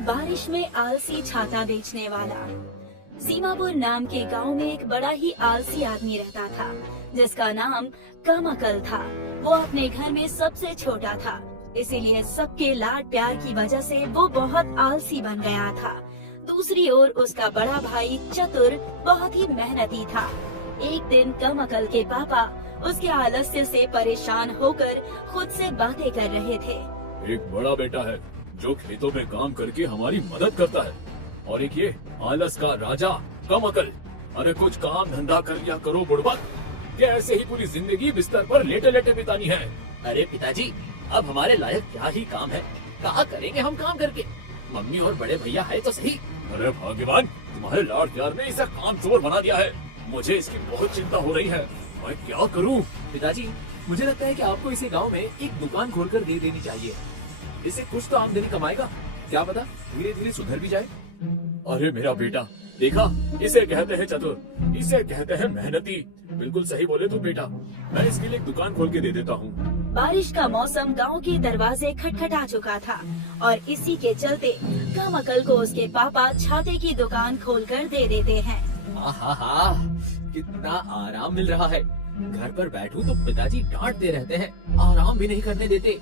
बारिश में आलसी छाता बेचने वाला। सीमापुर नाम के गांव में एक बड़ा ही आलसी आदमी रहता था जिसका नाम कमअकल था। वो अपने घर में सबसे छोटा था, इसीलिए सबके लाड प्यार की वजह से वो बहुत आलसी बन गया था। दूसरी ओर उसका बड़ा भाई चतुर बहुत ही मेहनती था। एक दिन कमअकल के पापा उसके आलस्य से परेशान होकर खुद से बातें कर रहे थे। एक बड़ा बेटा है जो खेतों में काम करके हमारी मदद करता है, और एक ये आलस का राजा कमअकल। अरे कुछ काम धंधा कर लिया करो बुड़बक, क्या ऐसे ही पूरी जिंदगी बिस्तर पर लेटे लेटे बितानी है? अरे पिताजी, अब हमारे लायक क्या ही काम है, कहाँ करेंगे हम काम करके? मम्मी और बड़े भैया है तो सही। अरे भाग्यवान, तुम्हारे लाड प्यार ने इसे काम चोर बना दिया है। मुझे इसकी बहुत चिंता हो रही है, मैं क्या करूं? पिताजी, मुझे लगता है कि आपको इसे गांव में एक दुकान खोलकर दे देनी चाहिए। इससे कुछ तो आमदनी कमाएगा, क्या पता धीरे धीरे सुधर भी जाए। अरे मेरा बेटा, देखा, इसे कहते हैं चतुर, इसे कहते हैं मेहनती। बिल्कुल सही बोले तू बेटा, मैं इसके लिए एक दुकान खोल के दे देता हूँ। बारिश का मौसम गांव के दरवाजे खटखटा चुका था और इसी के चलते कमअकल को उसके पापा छाते की दुकान खोलकर दे देते हैं। आहा, कितना आराम मिल रहा है। घर पर बैठूं तो पिताजी डांटते रहते हैं, आराम भी नहीं करने देते।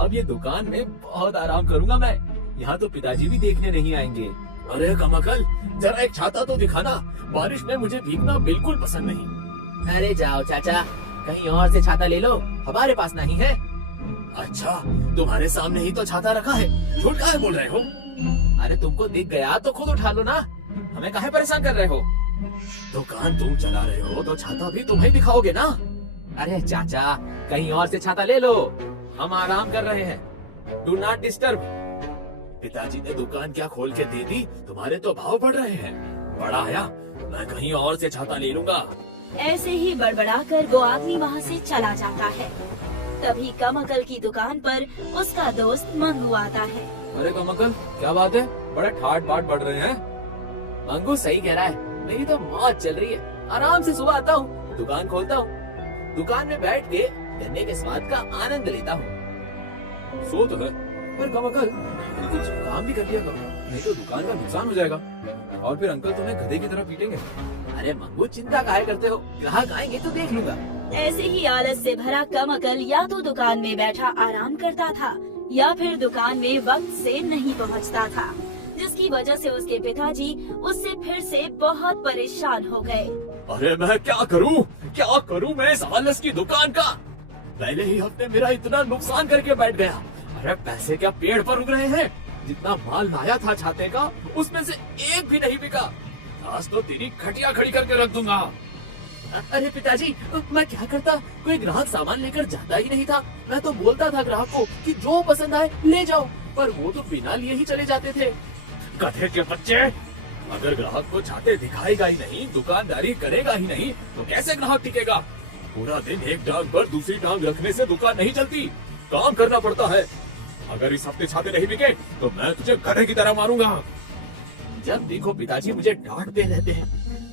अब ये दुकान में बहुत आराम करूंगा मैं, यहाँ तो पिताजी भी देखने नहीं आएंगे। अरे कमअकल, जरा एक छाता तो दिखाना, बारिश में मुझे भीगना बिल्कुल पसंद नहीं। अरे जाओ चाचा, कहीं और से छाता ले लो, हमारे पास नहीं है। अच्छा, तुम्हारे सामने ही तो छाता रखा है, झूठ काहे बोल रहे हो? अरे तुमको दिख गया तो खुद उठा लो ना, हमें काहे परेशान कर रहे हो? दुकान तुम चला रहे हो तो छाता भी तुम ही दिखाओगे ना। अरे चाचा, कहीं और से छाता ले लो, हम आराम कर रहे हैं। Do not disturb. पिताजी ने दुकान क्या खोल के दे दी, तुम्हारे तो भाव बढ़ रहे हैं। बड़ा आया, मैं कहीं और से छाता ले लूंगा। ऐसे ही बड़बड़ाकर वो आदमी वहाँ से चला जाता है। तभी कमअकल की दुकान पर उसका दोस्त मंगू आता है। अरे कमअकल, क्या बात है, बड़ा ठाट बाट बढ़ रहे हैं। मंगू सही कह रहा है, मेरी तो मौज चल रही है। आराम से सुबह आता हूँ, दुकान खोलता हूँ, दुकान में बैठ के गन्ने के स्वाद का आनंद लेता हूँ। सो तो है, पर कमअकल, कुछ काम भी कर लिया करो, नहीं तो दुकान का नुकसान हो जाएगा और फिर अंकल तुम्हें गधे की तरह पीटेंगे। अरे मंगू, चिंता काहे करते हो, ग्राहक आएंगे तो देख लूंगा। ऐसे ही आलस से भरा कमअकल या तो दुकान में बैठा आराम करता था या फिर दुकान में वक्त से नहीं पहुंचता था, जिसकी वजह से उसके पिताजी उससे फिर से बहुत परेशान हो गए। अरे मैं क्या करूं मैं इस आलस की दुकान का? पहले ही हफ्ते मेरा इतना नुकसान करके बैठ गया। अरे पैसे क्या पेड़ पर उग रहे हैं? जितना माल लाया था छाते का, उसमें से एक भी नहीं बिका। आज तो तेरी खटिया खड़ी करके रख दूंगा। अरे पिताजी, मैं क्या करता, कोई ग्राहक सामान लेकर जाता ही नहीं था। मैं तो बोलता था ग्राहक को कि जो पसंद आए ले जाओ, पर वो तो बिना लिए ही चले जाते थे। गधे के बच्चे, अगर ग्राहक को छाते दिखाएगा ही नहीं, दुकानदारी करेगा ही नहीं, तो कैसे ग्राहक टिकेगा? पूरा दिन एक टांग पर दूसरी टांग रखने से दुकान नहीं चलती, काम करना पड़ता है। अगर इस हफ्ते छाते नहीं बिके तो मैं तुझे गधे की तरह मारूंगा। जब देखो पिताजी मुझे डांटते रहते हैं,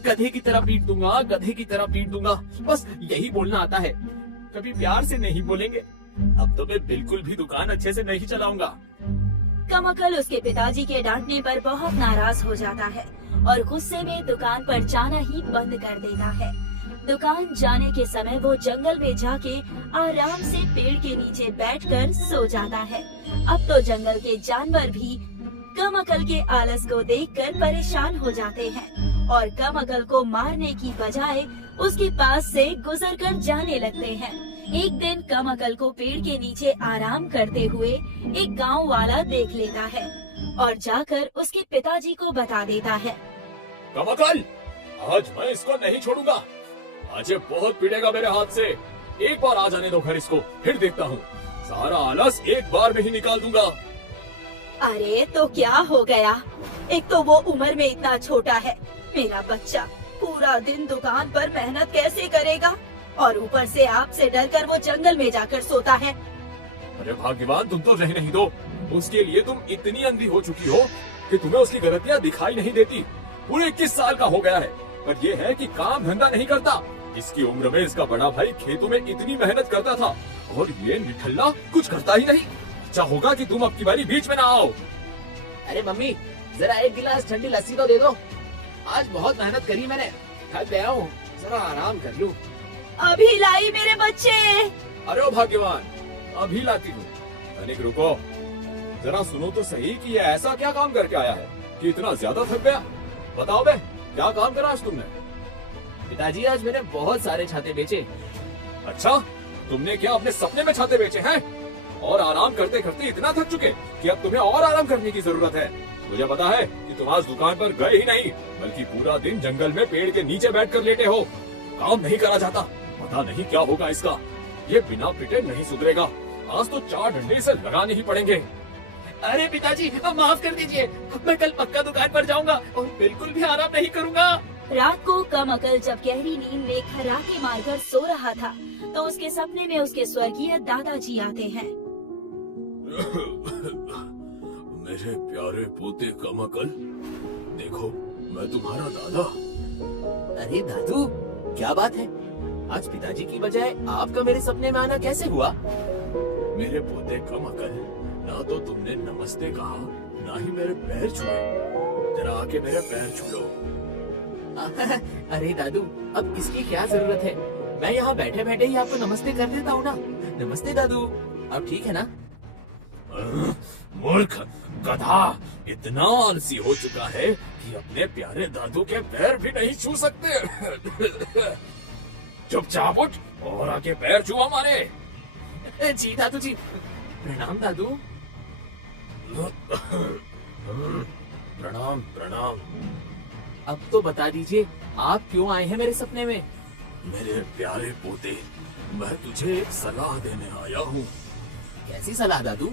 गधे की तरह पीट दूंगा, गधे की तरह पीट दूंगा, बस यही बोलना आता है, कभी प्यार से नहीं बोलेंगे। अब तो मैं बिल्कुल भी दुकान अच्छे से नहीं चलाऊंगा। कमअकल उसके पिताजी के डांटने पर बहुत नाराज हो जाता है और गुस्से में दुकान पर जाना ही बंद कर देता है। दुकान जाने के समय वो जंगल में जाके आराम से पेड़ के नीचे बैठकर सो जाता है। अब तो जंगल के जानवर भी कमअकल के आलस को देखकर परेशान हो जाते हैं और कमअकल को मारने की बजाय उसके पास से गुजरकर जाने लगते हैं। एक दिन कमअकल को पेड़ के नीचे आराम करते हुए एक गांव वाला देख लेता है और जाकर उसके पिताजी को बता देता है। कमअकल, आज मैं इसको नहीं छोड़ूंगा। आज ये बहुत पीटेगा मेरे हाथ से। एक बार आ जाने दो घर इसको, फिर देखता हूँ। सारा आलस एक बार में ही निकाल दूंगा। अरे तो क्या हो गया, एक तो वो उम्र में इतना छोटा है, मेरा बच्चा पूरा दिन दुकान पर मेहनत कैसे करेगा, और ऊपर से आपसे डरकर वो जंगल में जाकर सोता है। अरे भाग्यवान, तुम तो रह नहीं दो। उसके लिए तुम इतनी अंधी हो चुकी हो कि तुम्हें उसकी गलतियाँ दिखाई नहीं देती। पूरे 21 साल का हो गया है, पर ये है कि काम धंधा नहीं करता। इसकी उम्र में इसका बड़ा भाई खेतों में इतनी मेहनत करता था और ये निठल्ला कुछ करता ही नहीं। अच्छा होगा कि तुम अब की बारी बीच में ना आओ। अरे मम्मी, जरा एक गिलास ठंडी लस्सी तो दे दो। आज बहुत मेहनत करी मैंने, थक गया हूँ, जरा आराम कर लूं। अभी लाई मेरे बच्चे। अरे ओ भाग्यवान, अभी लाती हूँ। तनिक रुको, जरा सुनो तो सही कि ये ऐसा क्या काम करके आया है कि इतना ज्यादा थक गया। बताओ बे, क्या काम करा आज तुमने? पिताजी, आज मैंने बहुत सारे छाते बेचे। अच्छा, तुमने क्या अपने सपने में छाते बेचे हैं? और आराम करते करते इतना थक चुके कि अब तुम्हें और आराम करने की जरूरत है। मुझे पता है कि तुम आज दुकान पर गए ही नहीं, बल्कि पूरा दिन जंगल में पेड़ के नीचे बैठकर लेटे हो। काम नहीं करा जाता, पता नहीं क्या होगा इसका। ये बिना पिटे नहीं सुधरेगा। आज तो 4 डंडे इसे लगाने ही पड़ेंगे। अरे पिताजी, माफ कर दीजिए, मैं कल पक्का दुकान पर जाऊंगा और बिल्कुल भी आराम नहीं करूंगा। रात को कम अकल जब गहरी नींद में खर्राटे मारकर सो रहा था तो उसके सपने में उसके स्वर्गीय दादाजी आते हैं। मेरे प्यारे पोते कम अकल, देखो मैं तुम्हारा दादा। अरे दादू, क्या बात है? आज पिताजी की बजाय आपका मेरे सपने में आना कैसे हुआ? मेरे पोते कम अकल, ना तो तुमने नमस्ते कहा, ना ही मेरे पैर छुए। जरा आके मेरे पैर छू लो। अरे दादू, अब इसकी क्या जरूरत है? मैं यहाँ बैठे बैठे ही आपको नमस्ते कर देता हूँ ना। नमस्ते दादू, अब ठीक है ना? मूर्ख गधा, इतना आलसी हो चुका है कि अपने प्यारे दादू के पैर भी नहीं छू सकते। चुपचाप उठ और आके पैर छू हमारे। जी दादू जी, प्रणाम दादू। प्रणाम प्रणाम। अब तो बता दीजिए, आप क्यों आए हैं मेरे सपने में? मेरे प्यारे पोते, मैं तुझे एक सलाह देने आया हूँ। कैसी सलाह दादू?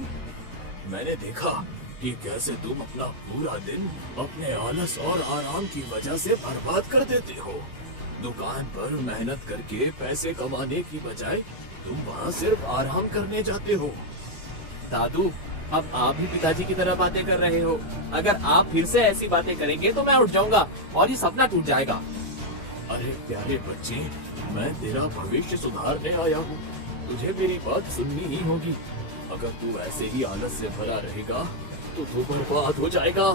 मैंने देखा कि कैसे तुम अपना पूरा दिन अपने आलस और आराम की वजह से बर्बाद कर देते हो। दुकान पर मेहनत करके पैसे कमाने की बजाय तुम वहाँ सिर्फ आराम करने जाते हो। दादू, अब आप भी पिताजी की तरह बातें कर रहे हो। अगर आप फिर से ऐसी बातें करेंगे तो मैं उठ जाऊंगा और ये सपना टूट जाएगा। अरे प्यारे बच्चे, मैं तेरा भविष्य सुधारने आया हूँ। तुझे मेरी बात सुननी ही होगी। अगर तू ऐसे ही आलस से भरा रहेगा तो तू बर्बाद हो जाएगा।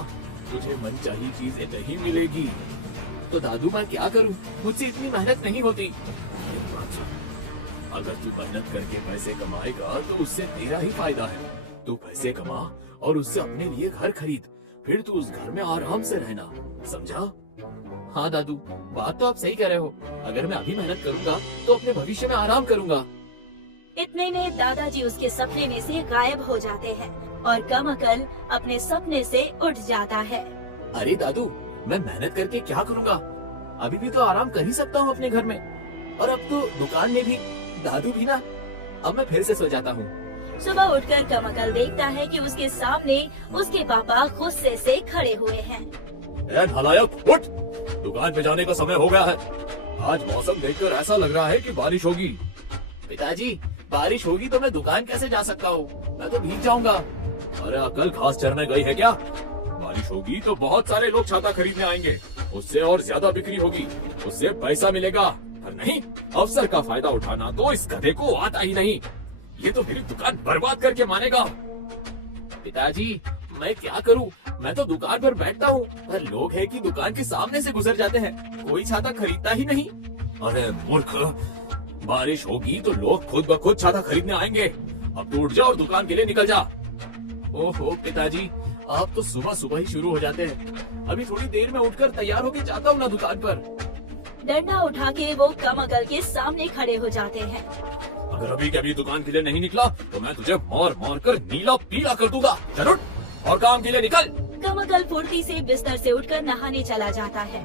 तुझे मनचाही चीजें नहीं मिलेगी। तो दादू, मैं क्या करूं? मुझसे इतनी मेहनत नहीं होती। एक बात सुन, अगर तू मेहनत करके पैसे कमाएगा तो उससे तेरा ही फायदा है। तू पैसे कमा और उससे अपने लिए घर खरीद, फिर तू उस घर में आराम से रहना, समझा? हाँ दादू, बात तो आप सही कह रहे हो। अगर मैं अभी मेहनत करूंगा तो अपने भविष्य में आराम करूंगा। इतने में दादाजी उसके सपने में से गायब हो जाते हैं और कम अकल अपने सपने से उठ जाता है। अरे दादू, मैं मेहनत करके क्या करूंगा? अभी भी तो आराम कर ही सकता हूँ अपने घर में, और अब तो दुकान में भी। दादू भी ना। अब मैं फिर से सो जाता हूँ। सुबह उठकर कम अकल देखता है कि उसके सामने उसके पापा गुस्से से खड़े हुए हैं। ए नालायक, उठ! दुकान पे जाने का समय हो गया है। आज मौसम देखकर ऐसा लग रहा है कि बारिश होगी। पिताजी, बारिश होगी तो मैं दुकान कैसे जा सकता हूँ? मैं तो भीग जाऊंगा। अरे अकल घास चरने गई है क्या? बारिश होगी तो बहुत सारे लोग छाता खरीदने आएंगे, उससे और ज्यादा बिक्री होगी, उससे पैसा मिलेगा। पर नहीं, अवसर का फायदा उठाना तो इस गधे को आता ही नहीं। ये तो मेरी दुकान बर्बाद करके मानेगा। पिताजी, मैं क्या करूँ? मैं तो दुकान पर बैठता हूँ, पर लोग हैं कि दुकान के सामने से गुजर जाते हैं। कोई छाता खरीदता ही नहीं। अरे मूर्ख, बारिश होगी तो लोग खुद ब खुद छाता खरीदने आएंगे। अब तो उठ जा और दुकान के लिए निकल जा। ओहो पिताजी, आप तो सुबह सुबह ही शुरू हो जाते हैं। अभी थोड़ी देर में उठकर तैयार होकर जाता हूँ ना दुकान पर। डंडा उठा के वो कम अकल के सामने खड़े हो जाते हैं। अगर अभी के अभी दुकान के लिए नहीं निकला तो मैं तुझे मार मार कर नीला पीला कर दूंगा। चल उठ और काम के लिए निकल। कम अकल फुर्ती से बिस्तर से उठकर नहाने चला जाता है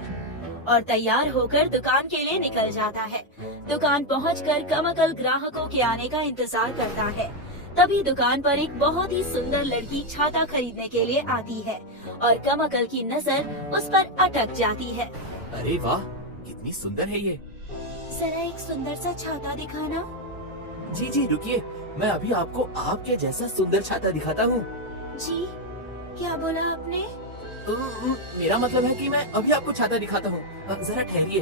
और तैयार होकर दुकान के लिए निकल जाता है। दुकान पहुंचकर कम अकल ग्राहकों के आने का इंतजार करता है। तभी दुकान पर एक बहुत ही सुंदर लड़की छाता खरीदने के लिए आती है और कम अकल की नजर उस पर अटक जाती है। अरे वाह, कितनी सुंदर है ये। जरा एक सुंदर सा छाता दिखाना। जी जी रुकिए, मैं अभी आपको आपके जैसा सुंदर छाता दिखाता हूँ। जी, क्या बोला आपने? मेरा मतलब है कि मैं अभी आपको छाता दिखाता हूँ, जरा ठहरिए।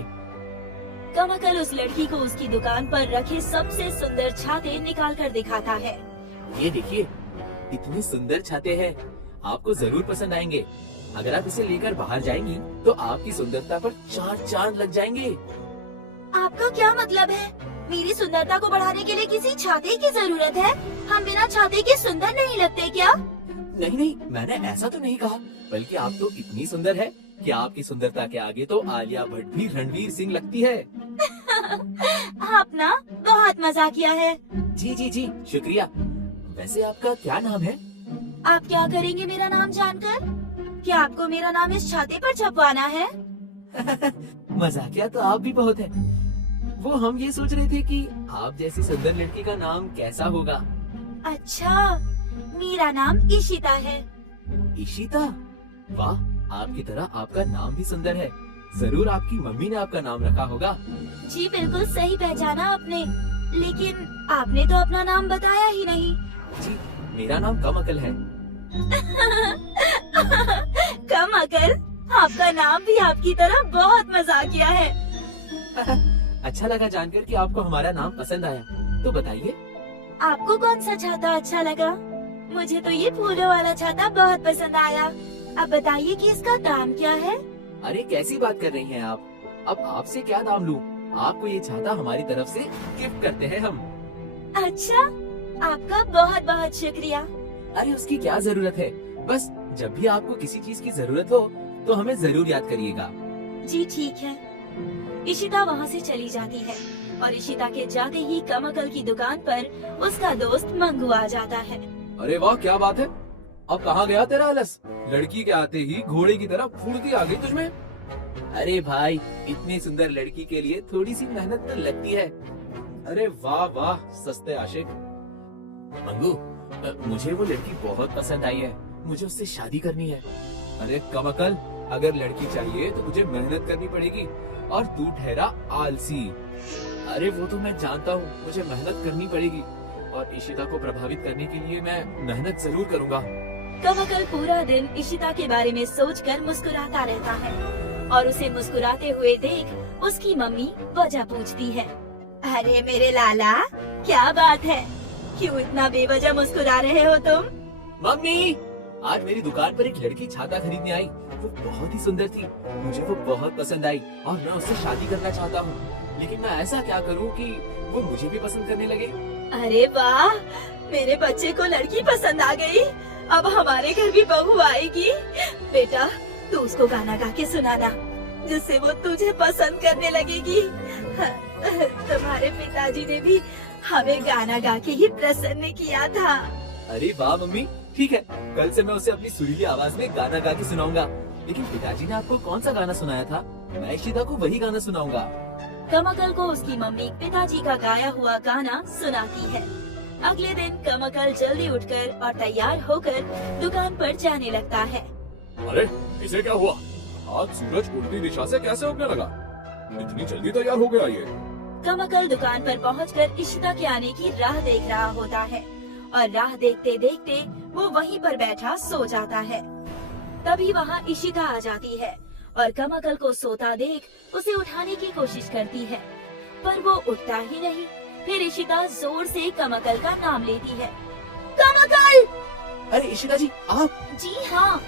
कम अकल उस लड़की को उसकी दुकान पर रखे सबसे सुंदर छाते निकाल कर दिखाता है। ये देखिए, इतने सुंदर छाते हैं। आपको जरूर पसंद आएंगे। अगर आप इसे लेकर बाहर जाएंगी तो आपकी सुंदरता पर 4 चांद लग जाएंगे। आपका क्या मतलब है? मेरी सुंदरता को बढ़ाने के लिए किसी छाते की जरूरत है? हम बिना छाते के सुंदर नहीं लगते क्या? नहीं नहीं, मैंने ऐसा तो नहीं कहा, बल्कि आप तो इतनी सुंदर है कि आपकी सुंदरता के आगे तो आलिया भट्ट भी रणवीर सिंह लगती है। आप ना बहुत मजाकिया है। जी जी जी, शुक्रिया। वैसे आपका क्या नाम है? आप क्या करेंगे मेरा नाम जानकर? क्या आपको मेरा नाम इस छाते पर छपवाना है? मजाकिया तो आप भी बहुत है। वो हम ये सोच रहे थे कि आप जैसी सुंदर लड़की का नाम कैसा होगा। अच्छा, मेरा नाम इशिता है। इशिता? वाह, आपकी तरह आपका नाम भी सुंदर है। जरूर आपकी मम्मी ने आपका नाम रखा होगा। जी बिल्कुल सही पहचाना आपने, लेकिन आपने तो अपना नाम बताया ही नहीं। जी, मेरा नाम कमअकल है। कम अकल? आपका नाम भी आपकी तरह बहुत मजाकिया है। अच्छा लगा जानकर कि आपको हमारा नाम पसंद आया। तो बताइए, आपको कौन सा छाता अच्छा लगा? मुझे तो ये फूलों वाला छाता बहुत पसंद आया। अब बताइए कि इसका दाम क्या है? अरे कैसी बात कर रही हैं आप? अब आपसे क्या दाम लूं? आपको ये छाता हमारी तरफ से गिफ्ट करते हैं हम। अच्छा, आपका बहुत बहुत शुक्रिया। अरे उसकी क्या जरूरत है, बस जब भी आपको किसी चीज की जरूरत हो तो हमें जरूर याद करिएगा। जी ठीक है। इशिता वहाँ से चली जाती है और इशिता के जाते ही कमअकल की दुकान पर उसका दोस्त मंगू आ जाता है। अरे वाह, क्या बात है। अब कहाँ गया तेरा आलस? लड़की के आते ही घोड़े की तरह फुर्ती आ गई तुझमें। अरे भाई, इतनी सुंदर लड़की के लिए थोड़ी सी मेहनत तो लगती है। अरे वाह वाह, सस्ते आशिक। मंगू, मुझे वो लड़की बहुत पसंद आई है। मुझे उससे शादी करनी है। अरे कमअकल, अगर लड़की चाहिए तो मुझे मेहनत करनी पड़ेगी और तू ठहरा आलसी। अरे वो तो मैं जानता हूँ, मुझे मेहनत करनी पड़ेगी और इशिता को प्रभावित करने के लिए मैं मेहनत जरूर करूँगा। कमअकल पूरा दिन इशिता के बारे में सोचकर मुस्कुराता रहता है और उसे मुस्कुराते हुए देख उसकी मम्मी वजह पूछती है। अरे मेरे लाला, क्या बात है? क्यों इतना बेवजह मुस्कुरा रहे हो तुम? मम्मी, आज मेरी दुकान पर एक लड़की छाता खरीदने आई। वो बहुत ही सुंदर थी, मुझे वो बहुत पसंद आई और मैं उससे शादी करना चाहता हूँ। लेकिन मैं ऐसा क्या करूँ कि वो मुझे भी पसंद करने लगे? अरे वाह, मेरे बच्चे को लड़की पसंद आ गई। अब हमारे घर भी बहू आएगी। बेटा, तू उसको गाना गा के सुनाना, जिससे वो तुझे पसंद करने लगेगी। तुम्हारे पिताजी ने भी हमें गाना गा के ही प्रसन्न किया था। अरे वाह मम्मी, ठीक है, कल से मैं उसे अपनी सुरीली आवाज में गाना गा के सुनाऊंगा। लेकिन पिताजी ने आपको कौन सा गाना सुनाया था? मैं इशिता को वही गाना सुनाऊंगा। कमअकल को उसकी मम्मी पिताजी का गाया हुआ गाना सुनाती है। अगले दिन कमअकल जल्दी उठकर और तैयार होकर दुकान पर जाने लगता है। अरे इसे क्या हुआ? आज सूरज उल्टी दिशा से कैसे उगने लगा? इतनी जल्दी तैयार हो गया ये? कमअकल दुकान पर पहुंचकर इशिता के आने की राह देख रहा होता है और राह देखते देखते वो वहीं पर बैठा सो जाता है। तभी वहाँ इशिता आ जाती है और कमअकल को सोता देख उसे उठाने की कोशिश करती है, पर वो उठता ही नहीं। फिर इशिता जोर से कमअकल का नाम लेती है। कमअकल! अरे इशिता जी, आप? जी हाँ,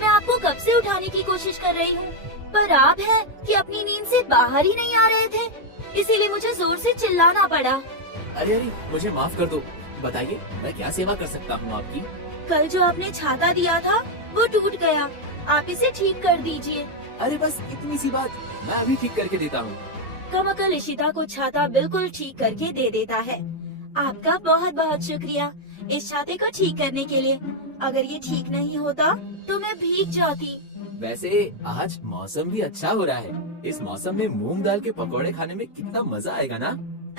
मैं आपको कब से उठाने की कोशिश कर रही हूँ, पर आप हैं कि अपनी नींद से बाहर ही नहीं आ रहे थे, इसीलिए मुझे जोर से चिल्लाना पड़ा। अरे मुझे माफ कर दो, बताइए मैं क्या सेवा कर सकता हूँ आपकी? कल जो आपने छाता दिया था वो टूट गया, आप इसे ठीक कर दीजिए। अरे बस इतनी सी बात, मैं अभी ठीक करके देता हूँ। कमअकल इशिता को छाता बिल्कुल ठीक करके दे देता है। आपका बहुत बहुत शुक्रिया इस छाते को ठीक करने के लिए। अगर ये ठीक नहीं होता तो मैं भीग जाती। वैसे आज मौसम भी अच्छा हो रहा है, इस मौसम में मूंग दाल के पकौड़े खाने में कितना मजा आएगा ना?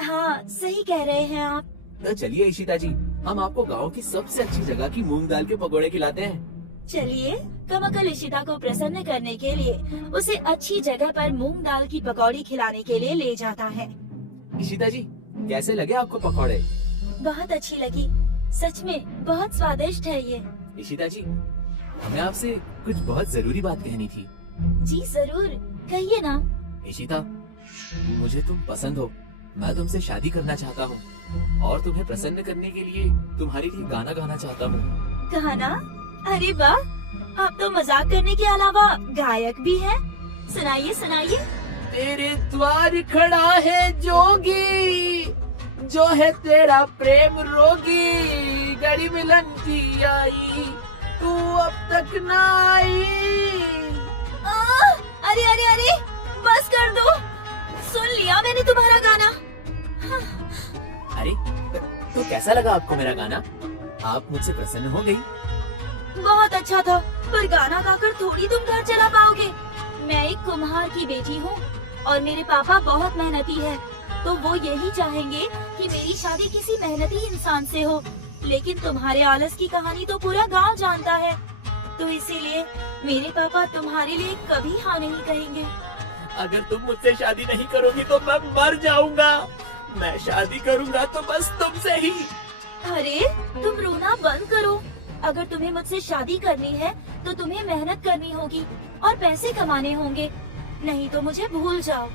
हाँ, सही कह रहे हैं आप। तो चलिए इशिता जी, हम आपको गांव की सबसे अच्छी जगह की मूंग दाल के पकौड़े खिलाते हैं। चलिए। कमअकल इशिता को प्रसन्न करने के लिए उसे अच्छी जगह पर मूंग दाल की पकौड़ी खिलाने के लिए ले जाता है। इशिता जी, कैसे लगे आपको पकौड़े? बहुत अच्छी लगी, सच में बहुत स्वादिष्ट है ये। इशिता जी, हमें आपसे कुछ बहुत जरूरी बात कहनी थी। जी जरूर, कहिए ना। इशिता, मुझे तुम पसंद हो, मैं तुमसे शादी करना चाहता हूँ और तुम्हें प्रसन्न करने के लिए तुम्हारे लिए गाना गाना चाहता हूँ। गाना? अरे वाह, आप तो मजाक करने के अलावा गायक भी हैं। सुनाइए सुनाइए। तेरे द्वार खड़ा है जोगी, जो है तेरा प्रेम रोगी, घड़ी मिलन की आई, तू अब तक ना आई। अरे अरे अरे, बस कर दो, सुन लिया मैंने तुम्हारा गाना। अरे तो कैसा लगा आपको मेरा गाना? आप मुझसे प्रसन्न हो गई? बहुत अच्छा था, पर गाना गाकर थोड़ी तुम घर चला पाओगे। मैं एक कुम्हार की बेटी हूँ और मेरे पापा बहुत मेहनती है, तो वो यही चाहेंगे कि मेरी शादी किसी मेहनती इंसान से हो। लेकिन तुम्हारे आलस की कहानी तो पूरा गांव जानता है, तो इसीलिए मेरे पापा तुम्हारे लिए कभी हाँ नहीं कहेंगे। अगर तुम मुझसे शादी नहीं करोगी तो मैं मर जाऊंगा। मैं शादी करूंगा तो बस तुमसे ही। अरे तुम रोना बंद करो। अगर तुम्हें मुझसे शादी करनी है तो तुम्हें मेहनत करनी होगी और पैसे कमाने होंगे, नहीं तो मुझे भूल जाओ।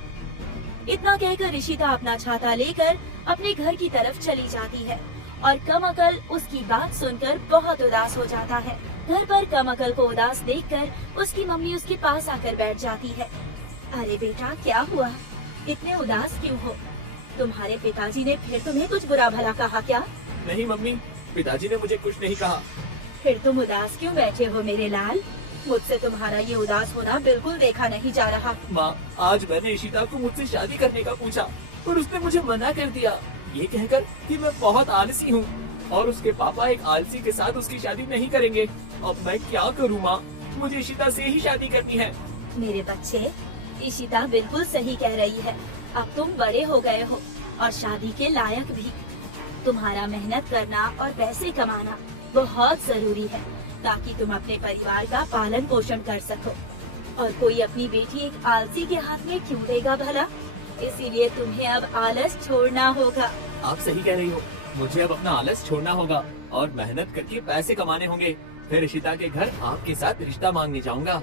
इतना कहकर ऋषिता अपना छाता लेकर अपने घर की तरफ चली जाती है और कमअकल उसकी बात सुनकर बहुत उदास हो जाता है। घर पर कमअकल को उदास देखकर उसकी मम्मी उसके पास आकर बैठ जाती है। अरे बेटा, क्या हुआ, इतने उदास क्यों हो? तुम्हारे पिताजी ने फिर तुम्हें कुछ बुरा भला कहा क्या? नहीं मम्मी, पिताजी ने मुझे कुछ नहीं कहा। फिर तुम उदास क्यों बैठे हो मेरे लाल? मुझसे तुम्हारा ये उदास होना बिल्कुल देखा नहीं जा रहा। माँ, आज मैंने इशिता को मुझसे शादी करने का पूछा, पर उसने मुझे मना कर दिया, ये कहकर कि मैं बहुत आलसी हूँ और उसके पापा एक आलसी के साथ उसकी शादी नहीं करेंगे। अब मैं क्या करूँ माँ? मुझे इशिता से ही शादी करनी है। मेरे बच्चे, इशिता बिल्कुल सही कह रही है। अब तुम बड़े हो गए हो और शादी के लायक भी। तुम्हारा मेहनत करना और पैसे कमाना बहुत जरूरी है, ताकि तुम अपने परिवार का पालन पोषण कर सको। और कोई अपनी बेटी एक आलसी के हाथ में क्यों देगा भला? इसीलिए तुम्हें अब आलस छोड़ना होगा। आप सही कह रही हो, मुझे अब अपना आलस छोड़ना होगा और मेहनत करके पैसे कमाने होंगे। फिर इशिता के घर आपके साथ रिश्ता मांगने जाऊंगा।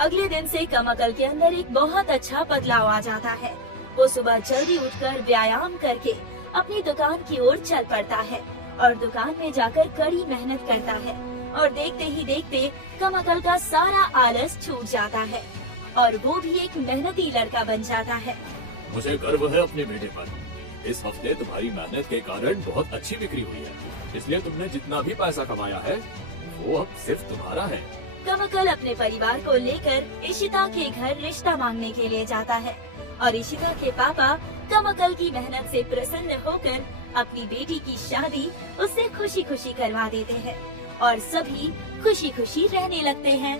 अगले दिन से कमअकल के अंदर एक बहुत अच्छा बदलाव आ जाता है। वो सुबह जल्दी उठकर व्यायाम करके अपनी दुकान की ओर चल पड़ता है और दुकान में जाकर कड़ी मेहनत करता है और देखते ही देखते कमअकल का सारा आलस छूट जाता है और वो भी एक मेहनती लड़का बन जाता है। मुझे गर्व है अपने बेटे पर। इस हफ्ते तुम्हारी मेहनत के कारण बहुत अच्छी बिक्री हुई है, इसलिए तुमने जितना भी पैसा कमाया है वो अब सिर्फ तुम्हारा है। कमअकल अपने परिवार को लेकर इशिता के घर रिश्ता मांगने के लिए जाता है और इशिता के पापा कमअकल की मेहनत से प्रसन्न होकर अपनी बेटी की शादी उससे खुशी खुशी करवा देते हैं और सभी खुशी खुशी रहने लगते हैं।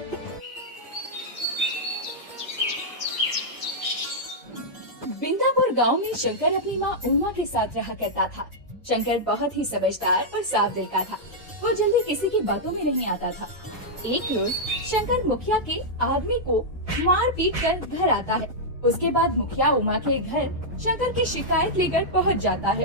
बिंदापुर गांव में शंकर अपनी मां उमा के साथ रहा करता था। शंकर बहुत ही समझदार और साफ दिल का था। वो जल्दी किसी की बातों में नहीं आता था। एक रोज शंकर मुखिया के आदमी को मार पीट कर घर आता है। उसके बाद मुखिया उमा के घर शंकर की शिकायत लेकर पहुंच जाता है।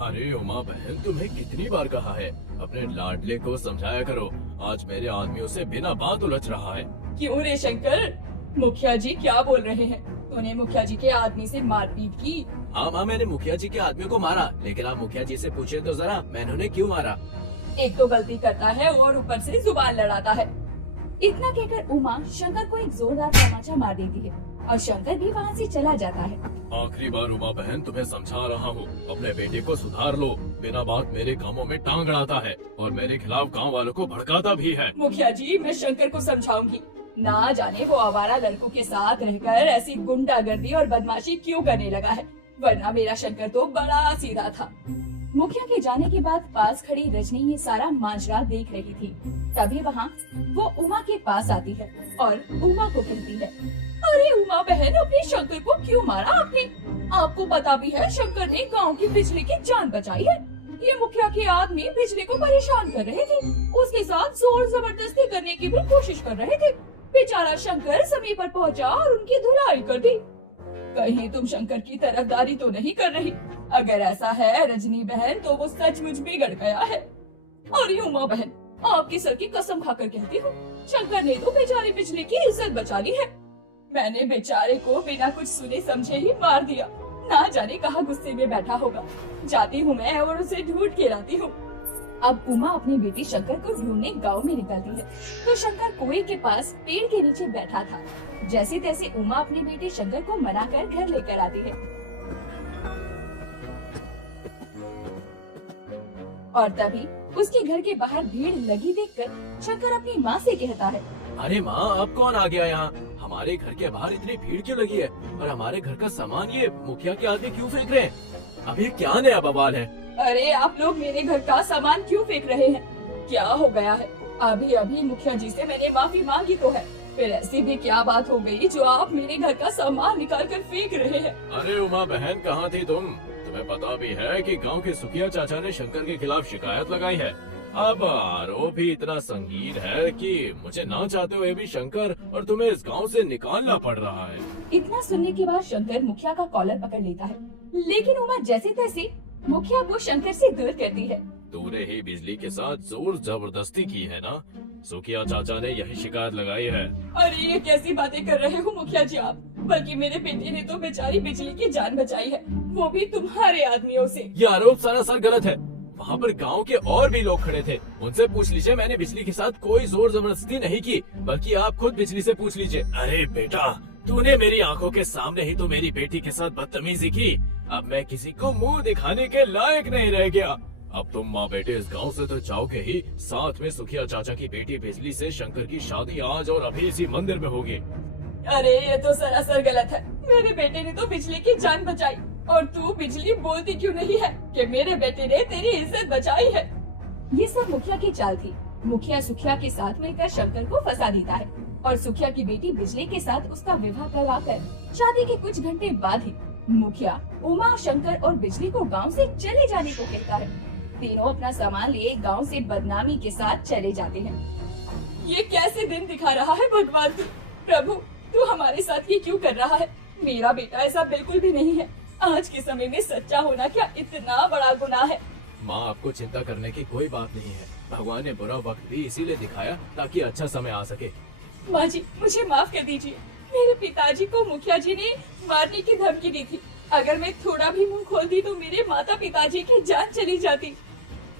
अरे उमा बहन, तुम्हें कितनी बार कहा है अपने लाडले को समझाया करो। आज मेरे आदमियों से बिना बात उलझ रहा है। क्यों रे शंकर, मुखिया जी क्या बोल रहे हैं? तूने मुखिया जी के आदमी से मारपीट की? हाँ माँ, मैंने मुखिया जी के आदमी को मारा, लेकिन आप मुखिया जी से पूछे तो जरा मैंने उन्हें क्यों मारा। एक तो गलती करता है और ऊपर से जुबान लड़ाता है। इतना कहकर उमा शंकर को एक जोरदार तमाचा मार देती है और शंकर भी वहाँ से चला जाता है। आखिरी बार उमा बहन, तुम्हें समझा रहा हूँ, अपने बेटे को सुधार लो। बिना बात मेरे कामों में टांग अड़ाता है और मेरे खिलाफ गांव वालों को भड़काता भी है। मुखिया जी, मैं शंकर को समझाऊंगी। ना जाने वो आवारा लड़कों के साथ रहकर ऐसी गुंडागर्दी और बदमाशी क्यों करने लगा है, वरना मेरा शंकर तो बड़ा सीधा था। मुखिया के जाने के बाद पास खड़ी रजनी ये सारा माजरा देख रही थी। तभी वहाँ वो उमा के पास आती है और उमा को कहती है, अरे उमा बहन, अपने शंकर को क्यों मारा आपने? आपको पता भी है शंकर ने गांव की बिजली की जान बचाई है। ये मुखिया के आदमी बिजली को परेशान कर रहे थे, उसके साथ जोर जबरदस्ती करने की भी कोशिश कर रहे थे। बेचारा शंकर समय पर पहुंचा और उनकी धुलाई कर दी। कहीं तुम शंकर की तरफदारी तो नहीं कर रही? अगर ऐसा है रजनी बहन, तो वो सचमुच बिगड़ गया है। और उमा बहन, आपकी सर की कसम खाकर कहती हूँ, शंकर ने तो बेचारे बिजली की इज्जत बचा ली है। मैंने बेचारे को बिना कुछ सुने समझे ही मार दिया। ना जाने कहाँ गुस्से में बैठा होगा। जाती हूँ मैं और उसे ढूंढ के लाती हूँ। अब उमा अपनी बेटी शंकर को ढूंढने गांव में निकलती है, तो शंकर कुएं के पास पेड़ के नीचे बैठा था। जैसे तैसे उमा अपनी बेटी शंकर को मनाकर घर लेकर आती है और तभी उसके घर के बाहर भीड़ लगी देखकर शंकर अपनी माँ से कहता है, अरे माँ, अब कौन आ गया यहाँ? हमारे घर के बाहर इतनी भीड़ क्यों लगी है? और हमारे घर का सामान ये मुखिया के आदमी क्यों फेंक रहे हैं? अब ये क्या नया बवाल है? अरे आप लोग मेरे घर का सामान क्यों फेंक रहे हैं? क्या हो गया है? अभी अभी मुखिया जी से मैंने माफी मांगी तो है, फिर ऐसी भी क्या बात हो गई जो आप मेरे घर का सामान निकाल कर फेंक रहे हैं? अरे उमा बहन, कहाँ थी तुम? तुम्हें पता भी है कि गांव के सुखिया चाचा ने शंकर के खिलाफ शिकायत लगाई है। अब आरोप ही इतना संगीन है कि मुझे ना चाहते हुए भी शंकर और तुम्हें इस गांव से निकालना पड़ रहा है। इतना सुनने के बाद शंकर मुखिया का कॉलर पकड़ लेता है, लेकिन उमा जैसे तैसे मुखिया को शंकर से दूर करती है। तूने ही बिजली के साथ जोर जबरदस्ती की है ना? सुखिया चाचा ने यही शिकायत लगाई है। अरे ये कैसी बातें कर रहे हो मुखिया जी आप? बल्कि मेरे बेटे ने तो बेचारी बिजली की जान बचाई है, वो भी तुम्हारे आदमियों से। ये आरोप सरासर गलत है। वहाँ पर गांव के और भी लोग खड़े थे, उनसे पूछ लीजिए। मैंने बिजली के साथ कोई जोर जबरदस्ती नहीं की, बल्कि आप खुद बिजली से पूछ लीजिए। अरे बेटा, तूने मेरी आंखों के सामने ही तो मेरी बेटी के साथ बदतमीजी की। अब मैं किसी को मुंह दिखाने के लायक नहीं रह गया। अब तुम माँ बेटे इस गांव से तो जाओगे ही, साथ में सुखिया चाचा की बेटी बिजली से शंकर की शादी आज और अभी इसी मंदिर में होगी। अरे ये तो सरासर गलत है। मेरे बेटे ने तो बिजली की जान बचाई और तू बिजली बोलती क्यों नहीं है कि मेरे बेटे ने तेरी इज्जत बचाई है? ये सब मुखिया की चाल थी। मुखिया सुखिया के साथ मिलकर शंकर को फंसा देता है और सुखिया की बेटी बिजली के साथ उसका विवाह करवाकर शादी के कुछ घंटे बाद ही मुखिया उमा, शंकर और बिजली को गांव से चले जाने को कहता है। तीनों अपना सामान लिए गांव से बदनामी के साथ चले जाते हैं। ये कैसे दिन दिखा रहा है भगवान तू? प्रभु, तू हमारे साथ ये क्यों कर रहा है? मेरा बेटा ऐसा बिल्कुल भी नहीं है। आज के समय में सच्चा होना क्या इतना बड़ा गुनाह है? माँ, आपको चिंता करने की कोई बात नहीं है। भगवान ने बुरा वक्त भी इसीलिए दिखाया ताकि अच्छा समय आ सके। माँ जी, मुझे माफ कर दीजिए। मेरे पिताजी को मुखिया जी ने मारने की धमकी दी थी। अगर मैं थोड़ा भी मुंह खोलती तो मेरे माता पिताजी की जान चली जाती।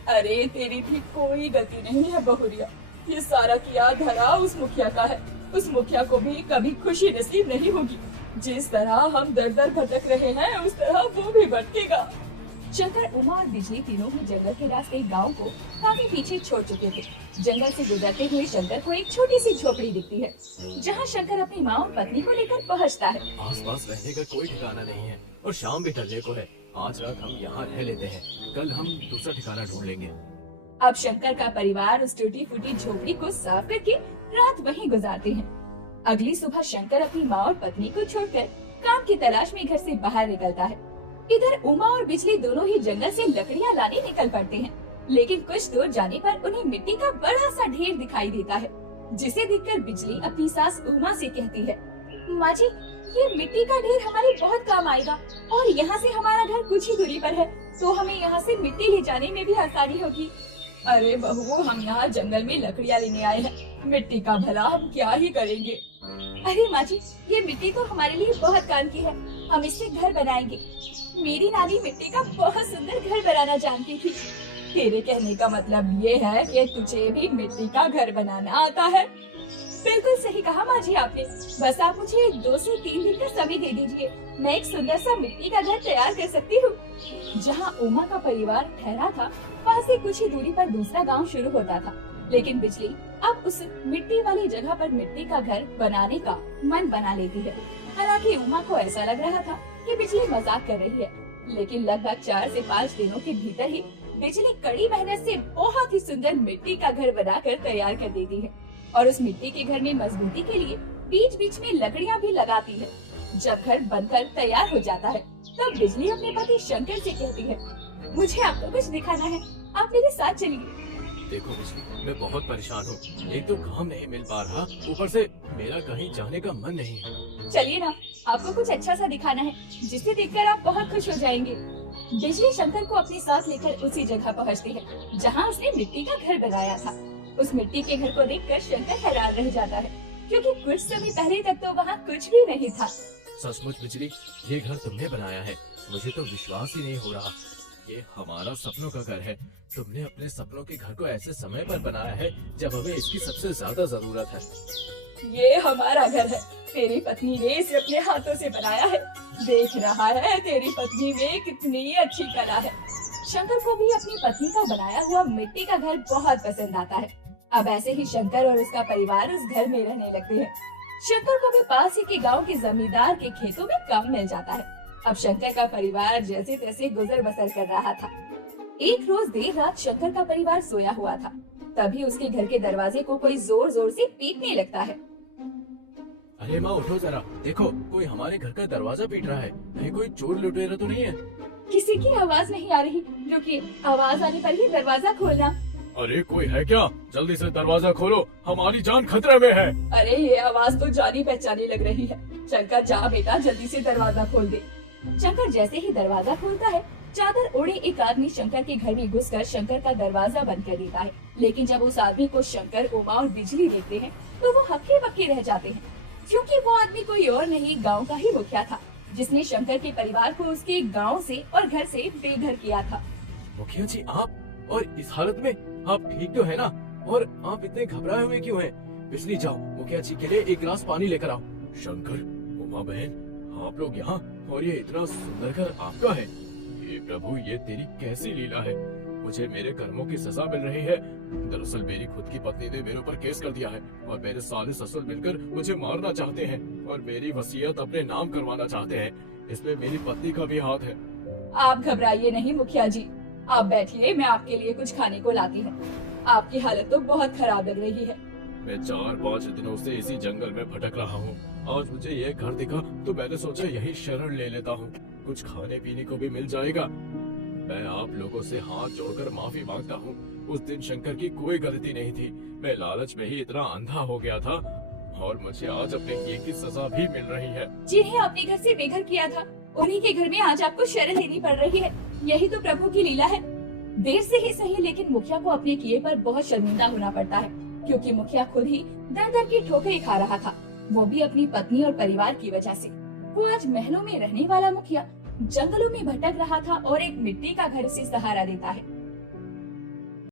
अरे तेरी भी कोई गलती नहीं है बहुरिया। ये सारा किया धरा उस मुखिया का है। उस मुखिया को भी कभी खुशी नसीब नहीं होगी। जिस तरह हम दर दर भटक रहे हैं उस तरह वो भी भटकेगा। शंकर, उमा और बिजली तीनों ही जंगल के रास्ते गांव को काफी पीछे छोड़ चुके थे। जंगल से गुजरते हुए शंकर को एक छोटी सी झोपड़ी दिखती है, जहां शंकर अपनी माँ और पत्नी को लेकर पहुंचता है। आसपास रहने का कोई ठिकाना नहीं है और शाम भी ढलने को है। आज रात हम यहाँ रह लेते हैं, कल हम दूसरा ठिकाना ढूंढ लेंगे। अब शंकर का परिवार उस टूटी फूटी झोपड़ी को साफ करके रात वहीं गुजारते हैं। अगली सुबह शंकर अपनी माँ और पत्नी को छोड़कर काम की तलाश में घर से बाहर निकलता है। इधर उमा और बिजली दोनों ही जंगल से लकड़ियाँ लाने निकल पड़ते हैं, लेकिन कुछ दूर जाने पर उन्हें मिट्टी का बड़ा सा ढेर दिखाई देता है, जिसे देखकर बिजली अपनी सास उमा से कहती है, माँ जी, ये मिट्टी का ढेर हमारे बहुत काम आएगा और यहाँ से हमारा घर कुछ ही दूरी पर है, तो हमें यहाँ से मिट्टी ले जाने में भी आसानी होगी। अरे बहू, हम यहाँ जंगल में लकड़ियाँ लेने आए हैं, मिट्टी का भला हम क्या ही करेंगे। अरे माँ जी, ये मिट्टी तो हमारे लिए बहुत काम की है, हम इससे घर बनाएंगे। मेरी नानी मिट्टी का बहुत सुंदर घर बनाना जानती थी। तेरे कहने का मतलब ये है कि तुझे भी मिट्टी का घर बनाना आता है? बिल्कुल सही कहा माँ जी आपने। बस आप मुझे 2 से 3 दिन का समय दे दीजिए, मैं एक सुंदर सा मिट्टी का घर तैयार कर सकती हूँ। जहाँ उमा का परिवार ठहरा था, वहाँ से कुछ ही दूरी पर दूसरा गांव शुरू होता था, लेकिन बिजली अब उस मिट्टी वाली जगह पर मिट्टी का घर बनाने का मन बना लेती है। हालांकि उमा को ऐसा लग रहा था कि बिजली मजाक कर रही है, लेकिन लगभग 4 से 5 दिनों के भीतर ही बिजली कड़ी मेहनत से बहुत ही सुंदर मिट्टी का घर बनाकर तैयार कर देती है और उस मिट्टी के घर में मजबूती के लिए बीच बीच में लकड़ियाँ भी लगाती है। जब घर बनकर तैयार हो जाता है, तब बिजली अपने पति शंकर से कहती है, मुझे आपको कुछ दिखाना है, आप मेरे साथ चलिए। देखो बिजली, मैं बहुत परेशान हूँ। एक तो काम नहीं मिल पा रहा, ऊपर से मेरा कहीं जाने का मन नहीं है। चलिए ना, आपको कुछ अच्छा सा दिखाना है, जिसे देखकर आप बहुत खुश हो जाएंगे। बिजली शंकर को अपने साथ लेकर उसी जगह पहुँचती है जहाँ उसने मिट्टी का घर बनाया था। उस मिट्टी के घर को देखकर शंकर हैरान रह जाता है, क्योंकि कुछ समय पहले तक तो वहाँ कुछ भी नहीं था। सचमुच बिजली, ये घर तुमने बनाया है? मुझे तो विश्वास ही नहीं हो रहा। ये हमारा सपनों का घर है। तुमने अपने सपनों के घर को ऐसे समय पर बनाया है जब हमें इसकी सबसे ज्यादा जरूरत है। ये हमारा घर है। तेरी पत्नी ने इसे अपने हाथों से बनाया है। देख रहा है तेरी पत्नी में कितनी अच्छी कला है। शंकर को भी अपनी पत्नी का बनाया हुआ मिट्टी का घर बहुत पसंद आता है। अब ऐसे ही शंकर और उसका परिवार उस घर में रहने लगते हैं। शंकर को भी पास ही के गांव के जमींदार के खेतों में काम मिल जाता है। अब शंकर का परिवार जैसे तैसे गुजर बसर कर रहा था। एक रोज देर रात शंकर का परिवार सोया हुआ था। तभी उसके घर के दरवाजे को कोई जोर जोर से पीटने लगता है। अरे माँ उठो जरा, देखो कोई हमारे घर का दरवाजा पीट रहा है। कहीं कोई चोर लुटेरा तो नहीं है? किसी की आवाज नहीं आ रही। रुकिए, आवाज आने पर ही दरवाजा खोलना। अरे कोई है क्या? जल्दी से दरवाजा खोलो, हमारी जान खतरे में है। अरे ये आवाज तो जानी पहचानी लग रही है। शंकर जा बेटा, जल्दी से दरवाजा खोल दे। शंकर जैसे ही दरवाजा खोलता है, चादर ओढ़े एक आदमी शंकर के घर में घुसकर शंकर का दरवाजा बंद कर देता है। लेकिन जब उस आदमी को शंकर, उमा और बिजली देखते हैं तो वो हक्के बक्के रह जाते हैं, क्योंकि वो आदमी कोई और नहीं, गांव का ही मुखिया था, जिसने शंकर के परिवार को उसके गांव से और घर से बेघर किया था। मुखिया जी आप, और इस हालत में आप ठीक तो है ना? और आप इतने घबराए हुए क्यों हैं? बिजली जाओ मुखिया जी के लिए एक गिलास पानी लेकर आओ। शंकर, उमा बहन, आप लोग यहाँ, और ये इतना सुंदर घर आपका है। हे प्रभु, ये तेरी कैसी लीला है। मुझे मेरे कर्मों की सजा मिल रही है। दरअसल मेरी खुद की पत्नी ने मेरे ऊपर केस कर दिया है और मेरे साले ससुर मिलकर मुझे मारना चाहते हैं और मेरी वसीयत अपने नाम करवाना चाहते हैं। इसमें मेरी पत्नी का भी हाथ है। आप घबराइए नहीं मुखिया जी, आप बैठिए, मैं आपके लिए कुछ खाने को लाती हूँ। आपकी हालत तो बहुत खराब लग रही है। मैं 4-5 दिनों से इसी जंगल में भटक रहा हूँ। आज मुझे ये घर दिखा तो मैंने सोचा यही शरण ले लेता हूँ, कुछ खाने पीने को भी मिल जाएगा। मैं आप लोगों से हाथ जोड़कर माफी मांगता हूँ। उस दिन शंकर की कोई गलती नहीं थी, मैं लालच में ही इतना अंधा हो गया था और मुझे आज अपने किए की सजा भी मिल रही है। जिन्हें अपने घर से बेघर किया था, उन्हीं के घर में आज आपको शरण लेनी पड़ रही है। यही तो प्रभु की लीला है। देर से ही सही, लेकिन मुखिया को अपने किए पर बहुत शर्मिंदा होना पड़ता है, क्योंकि मुखिया खुद ही दर दर की ठोकरें खा रहा था, वो भी अपनी पत्नी और परिवार की वजह से। वो आज महलों में रहने वाला मुखिया जंगलों में भटक रहा था और एक मिट्टी का घर से सहारा देता है।